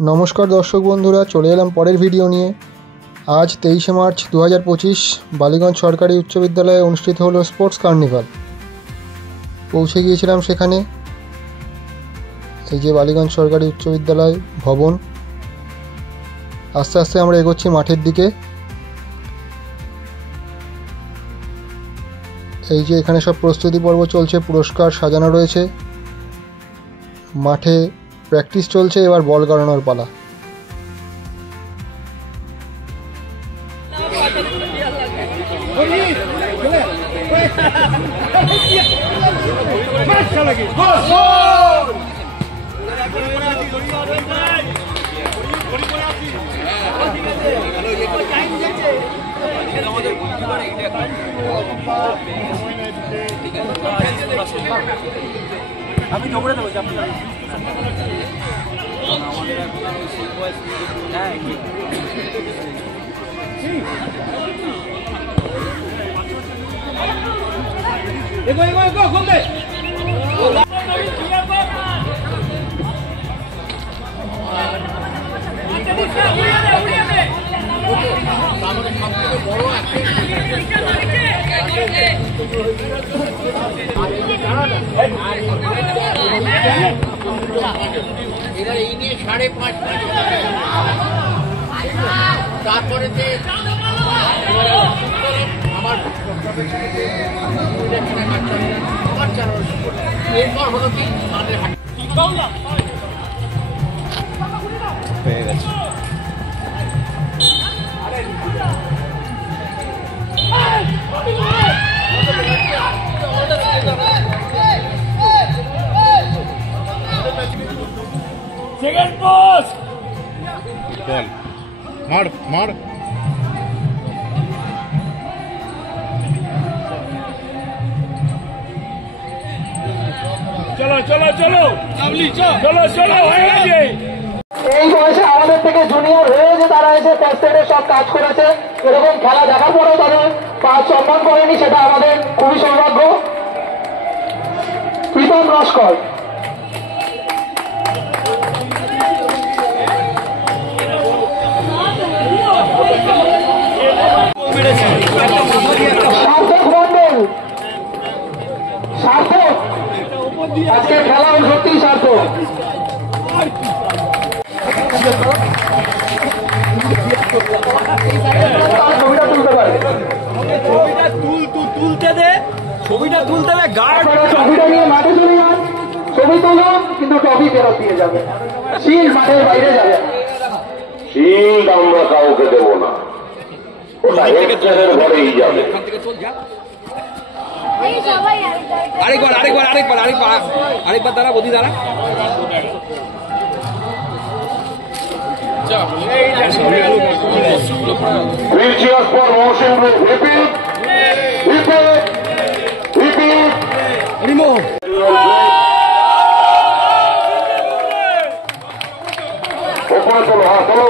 नमस्कार दर्शक बंधुरा चले एलाम परेर भिडियो निये। आज 23 मार्च 2025 बालीगंज सरकारी उच्च विद्यालये अनुष्ठित हलो स्पोर्ट्स कार्निभाल। पौঁছে গিয়েছিলাম সেখানে। এই যে বালীগঞ্জ সরকারি উচ্চ বিদ্যালয় ভবন। আস্তে আস্তে আমরা এগোচ্ছি মাঠের দিকে। এই যে এখানে সব প্রস্তুতি পর্ব চলছে, পুরস্কার সাজানো রয়েছে। মাঠে প্র্যাকটিস চলছে, এবার বল গড়ানোর পালা। আমি তো বলে দেবো যে আপনি এরা এই নিয়ে 5.5 তারপরে আমার এরপর হলো কি আমাদের পেয়ে গেছে। सेकंड पोस्ट বল মার মার चलो चलो चलो चलो चलो হয়ে গেছে। এই বয়সে আমাদের থেকে জুনিয়র হয়ে যে তারা এসে ফার্স্ট এডে সব কাজ করেছে, এরকম খেলা দেখার পরেও তাদের সম্মান করেনি, সেটা আমাদের খুবই সৌভাগ্য। প্রীতম নস্কর সার্থক মন্ডল, সার্থক আজকে খেলা সত্যিই সার্থক। ছবিটা তুলতে পারে, তুলতে দে, ছবিটা তুলতে দে। গার্ড ট্রফিটা নিয়ে মাঠে চলে যান, ছবি তুলুন, কিন্তু ট্রফি ফেরত দিয়ে যাবে। শিল মাঠের বাইরে যাবে, শিল্ড আমরা কাউকে দেব না, ওটা হেডসেটের ঘরেই যাবে। আরেকবার দাঁড়া বদি দাঁড়া। Three cheers for Mohsin Group. Repeat. Repeat. Repeat. Remove. ওপরে চলো, হ্যাঁ চলো।